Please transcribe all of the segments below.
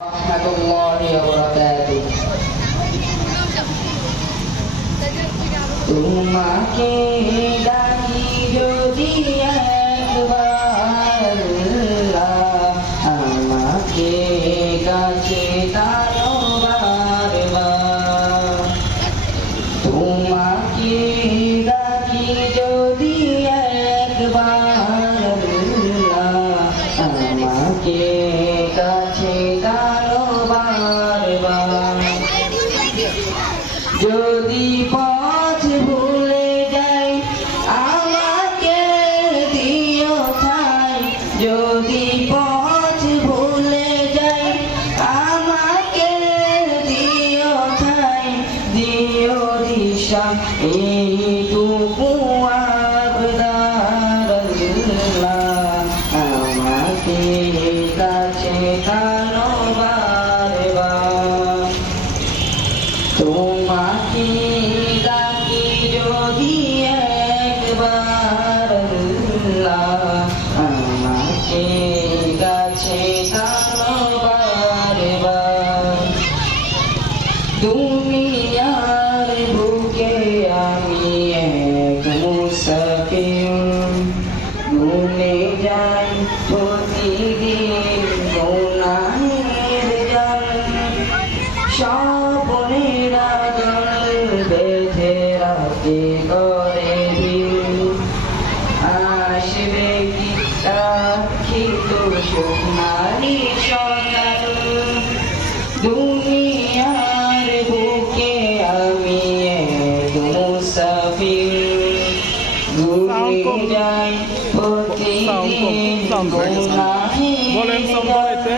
ورحمة الله وبركاته তোমাকে ডাকি যদি একবার, আমাকে কাছে তারো বারবার তোমাকে ডাকি যদি একবার, আমাকে the তুমি আর বুকে আমি এক মুসাফির। ভুলে যাই প্রতিদিন গোনাহের জল স্বপনেরা জল বেঁধে রাতে করে দিন আসবে কি রাখি তো সব সাউন্ড কম সাউন্ড কম সাউন্ড বলেন সব বাড়াইতে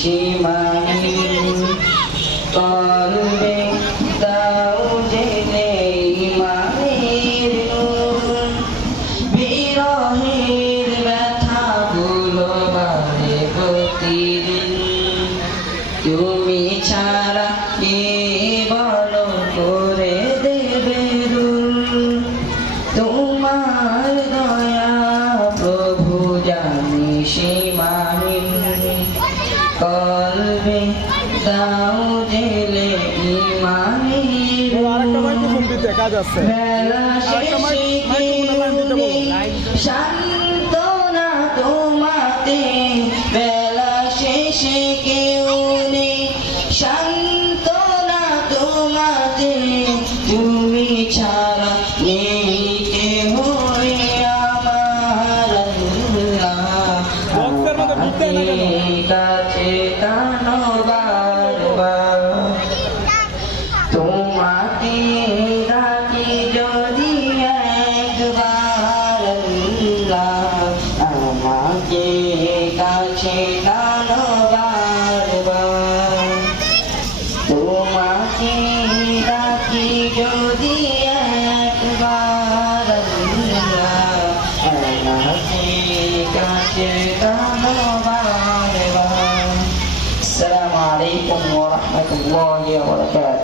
সীমা দাও দিলে ইমানের বেলা শেষে তুমি শান্ত না তোমাতে। বেলা শেষে কেউ নেই। শান্ত না তোমাতে। তুমি ছাড়া নেই কেহ আমার কাছে কানো Michael